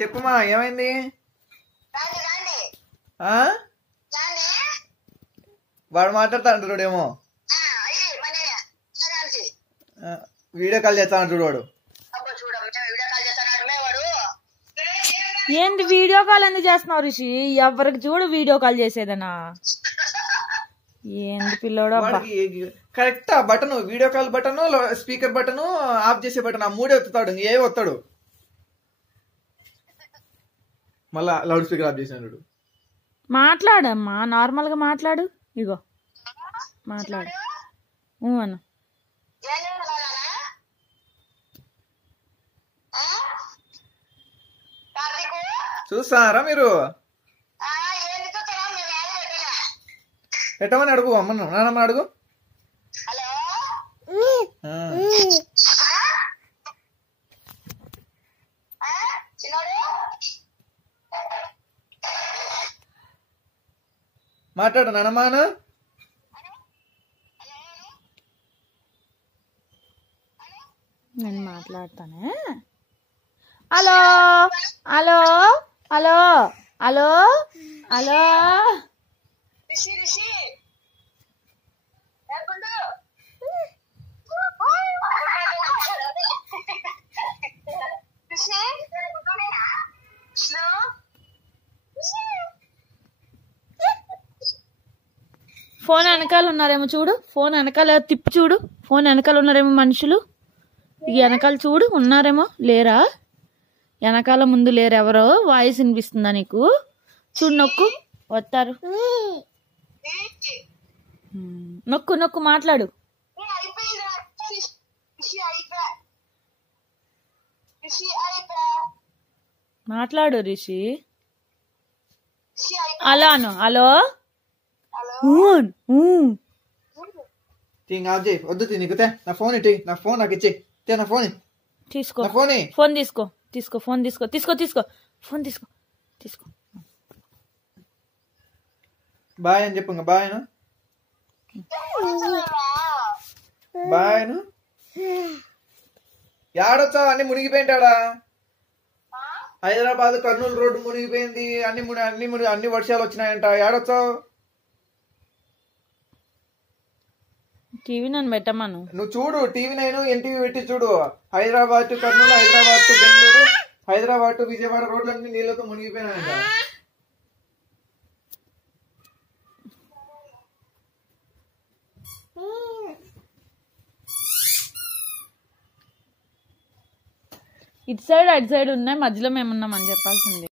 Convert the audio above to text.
చెప్పుమా ఏమైంది? వాడు మాట్లాడుతా అంటాడేమో, వీడియో కాల్ చేస్తా అంటాడు వాడు. ఏంది వీడియో కాల్ ఎందుకు చేస్తున్నావు రిషి? ఎవరికి చూడు వీడియో కాల్ చేసేదనా? ఏంది పిల్లోడు? కరెక్ట్ ఆ button, video call button, speaker button, of చేసే బటన్, ఆ మూడే ఒత్తుతాడు, ఏ ఒత్తాడు. మళ్ళా లౌడ్ స్పీకర్ ఆఫ్ చేసినాడు. మాట్లాడమ్మా, నార్మల్ గా మాట్లాడు. ఇగో మాట్లాడు అన్న. చూస్తారా మీరు? ఎట్టమని అడుగు, అమ్మను నానమ్మ అడుగు. మాట్లాడు నానమ్మాను. నేను మాట్లాడతానే. Hello hello hello hello hello. Phone వెనకాల ఉన్నారేమో చూడు, ఫోన్ వెనకాల తిప్పి చూడు, ఫోన్ వెనకాల ఉన్నారేమో మనుషులు. ఇక వెనకాల చూడు, ఉన్నారేమో లేరా? వెనకాల ముందు లేరు ఎవరో. వాయిస్ వినిపిస్తుందా నీకు? చూడు, నొక్కు, వస్తారు. నొక్కు నొక్కు, మాట్లాడు. మాట్లాడు రిషి. అలాను హలో. వద్దు నీకుతే, నా ఫోన్ ఇట్టి, నా ఫోన్ నాకు ఇచ్చి, నా ఫోన్ తీసుకో. ఫోన్ తీసుకో తీసుకో, ఫోన్ తీసుకో తీసుకో తీసుకో, ఫోన్ తీసుకో తీసుకో. బాయ్ అని చెప్పు. Bye bye. యాడొచ్చావు? అన్ని మునిగిపోయింటాడా? హైదరాబాద్ కర్నూలు రోడ్డు మునిగిపోయింది, అన్ని వర్షాలు వచ్చినాయంట. యాడొచ్చావు? టీవీ నన్ను పెట్టమను. నువ్వు చూడు, టీవీ 9 ఎన్టీవీ పెట్టి చూడు. Hyderabad to Kurnool, Hyderabad to Bengaluru, Hyderabad to Vijayawada రోడ్లన్నీ నీళ్ళతో మునిగిపోయినాయంట. ఇటు సైడ్ అటు సైడ్ ఉన్నాయి, మధ్యలో మేమున్నామని చెప్పాల్సింది.